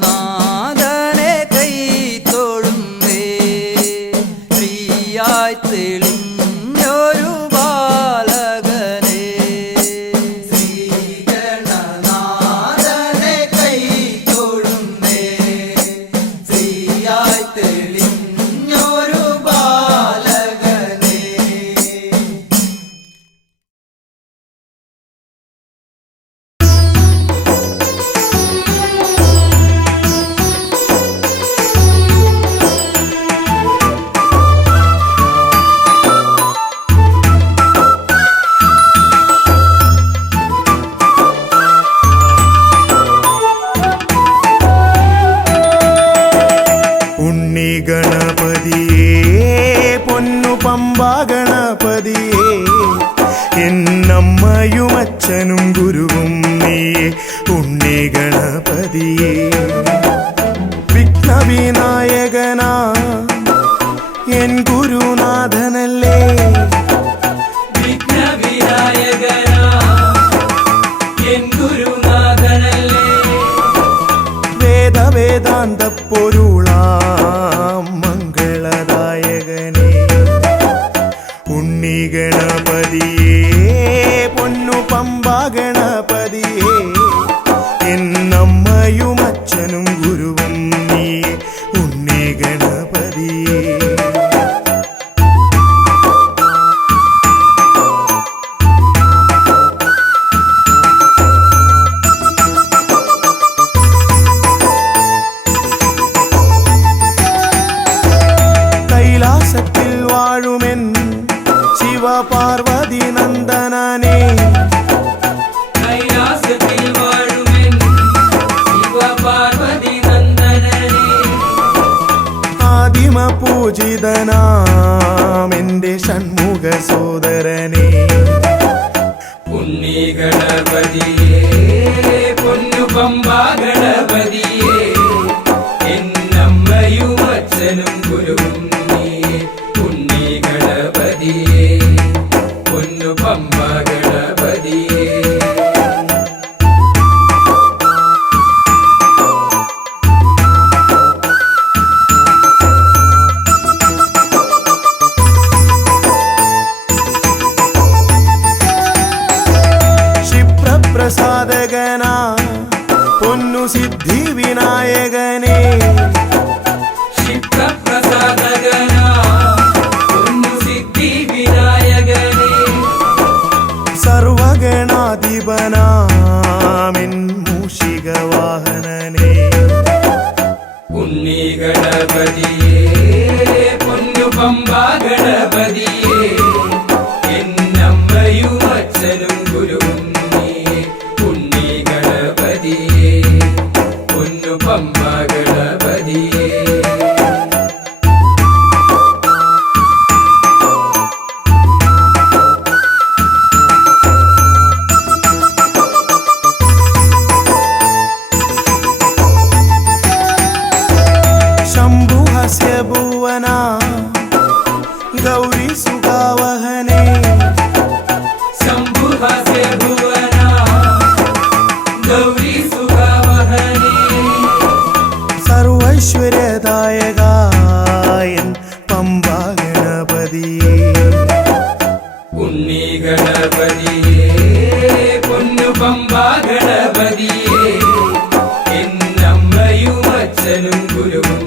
ശ്രീഗണനാഥനെ കൈ തൊഴുന്നേ ശ്രീയായി തെളിഞ്ഞൊരു ബാലകനെ ശ്രീഗണനാഥനെ കൈ തൊഴുന്നേ ശ്രീയായി തെളിഞ്ഞൊരു ബാലകനെ ഉണ്ണി ഗണപതിയേ പൊന്നു പമ്പ ഗണപതിയേ എന്നമ്മയും അച്ഛനും ഗുരുവും നീയേ ഉണ്ണി ഗണപതിയേ വിഘ്നവിനായകനാ എൻ ഗുരുനാഥനല്ലേ വിഘ്നവിനായകനാ എൻ ഗുരുനാഥനല്ലേ വേദാന്ത പൊരുളാം മംഗളദായകനേ ഉണ്ണി ഗണപതിയേ പൊന്നു പമ്പ ഗണപതിയേ എന്നമ്മയും അച്ഛനും ഗുരുവും നീയേ ഉണ്ണി ഗണപതിയേ കൈലാസത്തിൽ വാഴുമെൻ ശിവപാർവതി നന്ദനനേ കൈലാസത്തിൽ വാഴുമെൻ ശിവപാർവതി നന്ദനനെ ആദിമ പൂജിതനാം എന്റെ ഷൺമുഖ സോദരനേ ഉണ്ണി ഗണപതിയേ പൊന്നു പമ്പ ഗണപതിയേ എന്നമ്മയും അച്ഛനും ഗുരുവും നീയേ ഉണ്ണി ഗണപതിയേ പൊന്നു പമ്പ ഗണപതിയേ ക്ഷിപ്രപ്രസാദകനാ പൊന്നു സിദ്ധി വിനായകനേ ക്ഷിപ്രപ്രസാദകനാ പൊന്നു സിദ്ധി വിനായകനേ സർവഗണാധിപനാമിൻ മൂഷിക വാഹനനേ ഉണ്ണി ഗണപതിയേ പൊന്നു പമ്പ ഗണപതിയേ എന്നമ്മയും അച്ഛനും ഗുരുവും നീയേ ഉണ്ണി ഗണപതിയേ പൊന്നു പമ്പ ഗണപതിയേ ഹാസ്യഭുവന ഗൗരി സുഖവഹനേ സർവൈശ്വര്യദായകായൻ പമ്പാ ഗണപതിയേ ഉണ്ണി ഗണപതിയേ പൊന്നു പമ്പാ ഗണപതിയേ എന്നമ്മയും അച്ഛനും ഗുരുവും